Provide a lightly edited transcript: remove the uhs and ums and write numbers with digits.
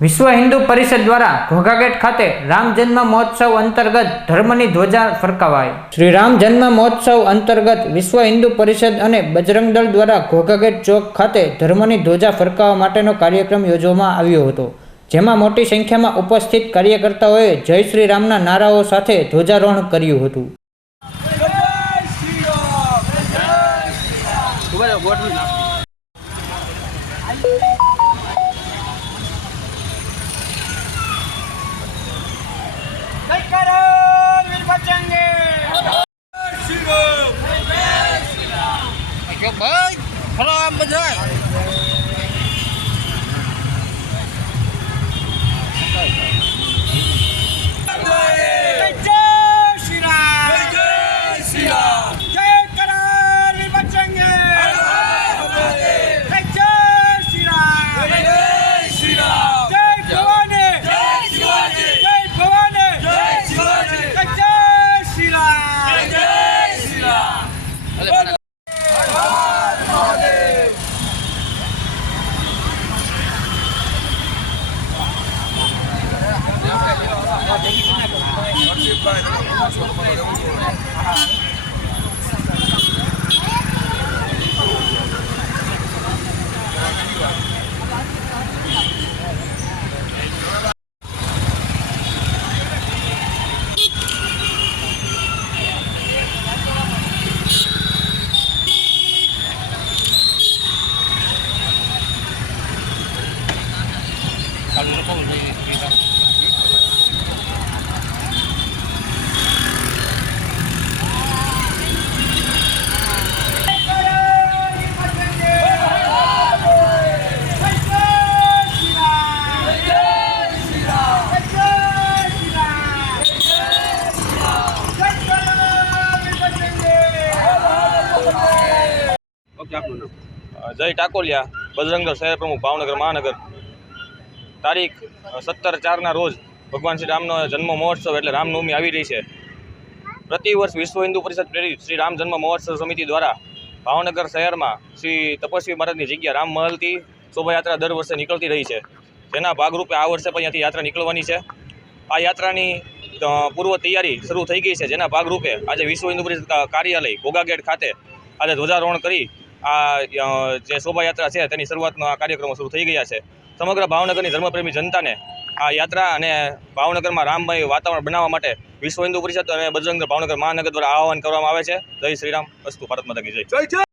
વિશ્વ હિન્દુ પરિષદ દ્વારા ઘોઘાગેટ ખાતે રામ જન્મ મહોત્સવ અંતર્ગત ધર્મની ધ્વજા ફરકાવાઈ। શ્રી રામ જન્મ મહોત્સવ અંતર્ગત વિશ્વ હિન્દુ પરિષદ અને બજરંગ દળ દ્વારા ઘોઘાગેટ ચોક ખાતે ધર્મની ધ્વજા ફરકાવવા માટેનો કાર્યક્રમ યોજવામાં આવ્યો હતો, જેમાં મોટી સંખ્યામાં ઉપસ્થિત કાર્યકર્તાઓએ જય શ્રી રામના નારાઓ સાથે ધ્વજારોહણ કર્યું હતું। जय टाकोलिया बजरंग दल शहर प्रमुख भावनगर महानगर तारीख 17/4 रोज भगवान श्री रामनो जन्म महोत्सव एटले रामनवमी आवी रही है। प्रतिवर्ष विश्व हिंदू परिषद प्रेरित श्री राम जन्म महोत्सव समिति द्वारा भावनगर शहर में श्री तपस्वी महाराज की जग्या राम महल थी शोभा यात्रा दर वर्षे निकलती रही है, जेना भागरूपे आ वर्षे पण अहींथी यात्रा निकलवानी है। आ यात्रानी पूर्व तैयारी शुरू थई गई है, जेना भागरूपे आज विश्व हिंदू परिषद कार्यालय घोघागेट खाते आज ध्वजारोहण करी आ जे शोभा यात्रा है तेनी शुरुआतनो आ कार्यक्रमो शुरू थई गया है। समग्र भावनगरनी धर्मप्रेमी जनता ने आ यात्रा अने भावनगर में राममय वातावरण बनाववा माटे विश्व हिंदू परिषद और बजरंग दल भावनगर महानगर द्वारा आह्वान करवामां आवे छे। जय श्री राम, अस्तु, भारत माता की जय।